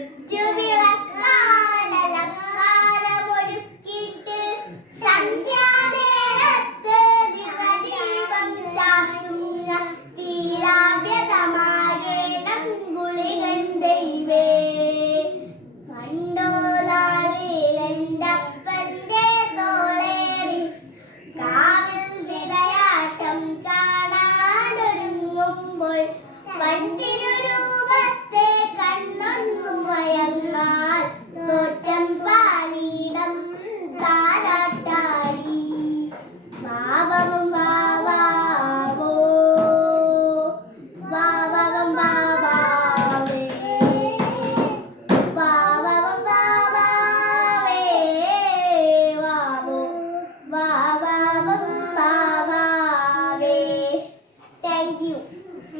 ചുറ്റുവിളക്കാലലങ്കാരമൊരുക്കിയിട്ട് സന്ധ്യാനേരത്ത് ദീപം ചാർത്തുന്ന തീരാവ്യതമാകേണം ഗുളികൻ ദൈവേ. പണ്ടോ നാളിലെൻ്റപ്പൻ്റെ തോളേറി കാവിൽ തിരയാട്ടം കാണാനൊരുങ്ങുമ്പോൾ പട്ടിനു രൂപത്തെ കണ്ണൊന്നു മയങ്ങാൻ തോറ്റം പാനീടം താരാട്ടാടി. വാവവും വാവാവോ വാവവും വാവാവേ വാവവും വാവാവേ വാവോ വാവവും വാവാവേ. Thank you.